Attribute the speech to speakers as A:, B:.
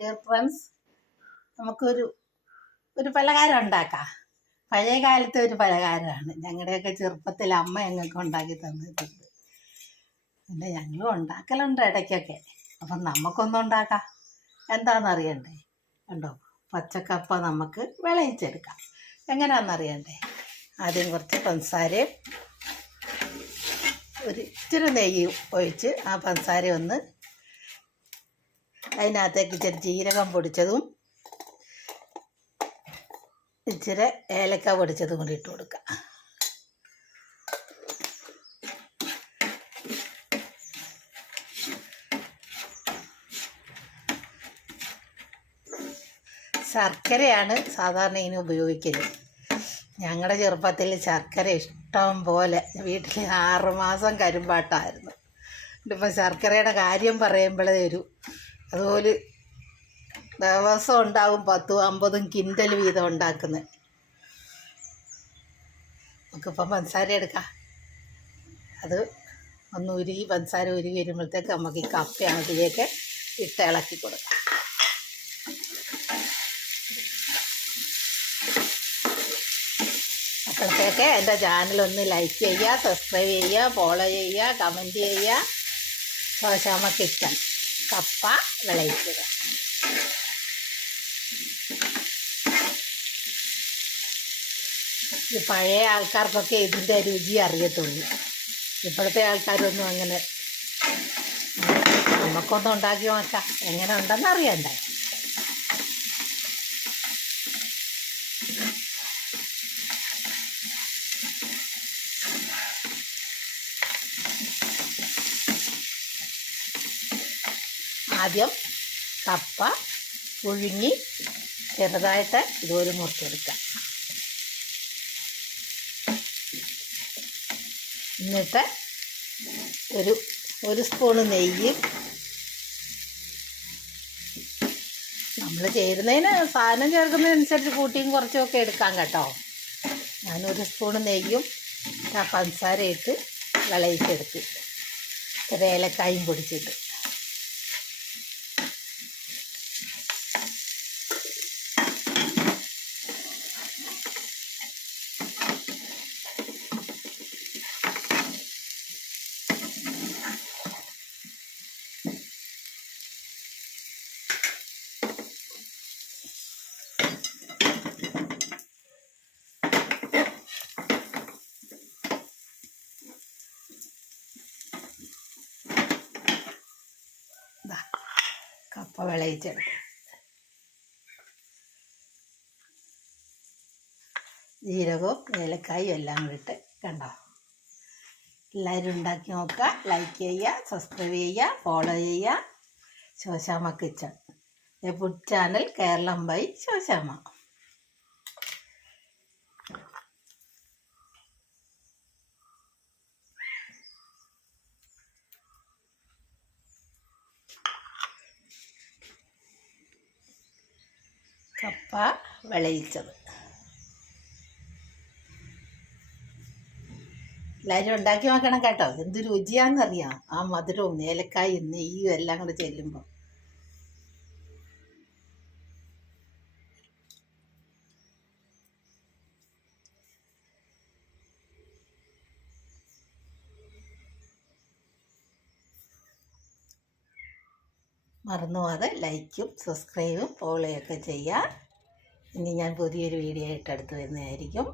A: Dear friends നമുക്കൊരു ഒരു പലഹാരം ഉണ്ടാക്കാം. പഴയ കാലത്തെ ഒരു പലഹാരമാണ്. ഞങ്ങളുടെയൊക്കെ ചെറുപ്പത്തിൽ അമ്മ ഞങ്ങൾക്ക് ഉണ്ടാക്കി തന്നിട്ടുണ്ട് പിന്നെ ഞങ്ങളും ഉണ്ടാക്കലുണ്ട് ഇടയ്ക്കൊക്കെ. അപ്പം നമുക്കൊന്നും ഉണ്ടാക്കാം. എന്താണെന്ന് അറിയണ്ടേ? കണ്ടോ? പച്ചക്കപ്പ നമുക്ക് വിളയിച്ചെടുക്കാം. എങ്ങനെയാണെന്ന് അറിയണ്ടേ? ആദ്യം കുറച്ച് പഞ്ചസാരയും ഒരു ഇച്ചിരി നെയ്യ് ഒഴിച്ച് ആ പഞ്ചസാര ഒന്ന് അതിനകത്തേക്ക് ഇച്ചിരി ജീരകം പൊടിച്ചതും ഇച്ചിരി ഏലക്ക പൊടിച്ചതും കൂടി ഇട്ട് കൊടുക്കുക ശർക്കരയാണ് സാധാരണ ഇതിന് ഉപയോഗിക്കൽ. ഞങ്ങളുടെ ചെറുപ്പത്തിൽ ശർക്കര ഇഷ്ടം പോലെ വീട്ടിൽ ആറുമാസം കരുമ്പാട്ടായിരുന്നു. ഇപ്പം ശർക്കരയുടെ കാര്യം പറയുമ്പോഴേ ഒരു അതുപോലെ ദിവസം ഉണ്ടാവും പത്തും അമ്പതും കിൻഡൽ വീതം ഉണ്ടാക്കുന്നത് നമുക്കിപ്പം പഞ്ചസാര എടുക്കാം. അത് ഒന്ന് ഉരുകി പഞ്ചസാര ഉരുകി വരുമ്പോഴത്തേക്ക് നമുക്ക് ഈ കപ്പ അതിലേക്ക് ഇട്ട് ഇളക്കി കൊടുക്കാം. അപ്പോഴത്തേക്ക് എന്റെ ചാനലൊന്ന് ലൈക്ക് ചെയ്യുക സബ്സ്ക്രൈബ് ചെയ്യുക ഫോളോ ചെയ്യുക കമന്റ് ചെയ്യുക. ശോശാമ്മക്ക് കിച്ചൺ കപ്പ വിളയിക്കുക. ഈ പഴയ ആൾക്കാർക്കൊക്കെ ഇതിന്റെ രുചി അറിയത്തുള്ളൂ. ഇപ്പോഴത്തെ ആൾക്കാരൊന്നും അങ്ങനെ. നമുക്കൊന്നും ഉണ്ടാക്കി നോക്കാം. എങ്ങനെ ഉണ്ടെന്ന് അറിയണ്ടേ? ആദ്യം കപ്പ പുഴുങ്ങി ചെറുതായിട്ട് ഇതുപോലെ മുറിച്ചെടുക്കാം. എന്നിട്ട് ഒരു ഒരു സ്പൂണ് നെയ്യ്. നമ്മൾ ചേരുന്നതിന് സാധനം ചേർക്കുന്നതിനനുസരിച്ച് കൂട്ടിയും കുറച്ചും ഒക്കെ എടുക്കാം കേട്ടോ. ഞാനൊരു സ്പൂണ് നെയ്യും പഞ്ചസാര ഇട്ട് വിളയിച്ചെടുത്ത്. ഏലക്കായും പൊടിച്ചിട്ട്. കപ്പ വിളയിച്ചെടുക്കും. ജീരകവും ഏലക്കായും എല്ലാം ഇട്ട് കണ്ടോ? എല്ലാവരും ഉണ്ടാക്കി നോക്കുക ലൈക്ക് ചെയ്യുക സബ്സ്ക്രൈബ് ചെയ്യുക ഫോളോ ചെയ്യുക. Shoshamma kitchen. Food channel Keralam by Shoshamma കപ്പ വിളയിച്ചത്. എല്ലാവരും ഉണ്ടാക്കി നോക്കണം കേട്ടോ. എന്ത് രുചിയാണെന്നറിയാം. ആ മധുരവും ഏലക്കായും നെയ്യും എല്ലാം കൂടെ ചെല്ലുമ്പോൾ മറന്നു പോകാതെ ലൈക്കും സബ്സ്ക്രൈബും ഫോളോയൊക്കെ ചെയ്യുക. ഇനി ഞാൻ പുതിയൊരു വീഡിയോ ആയിട്ട് അടുത്ത് വരുന്നതായിരിക്കും.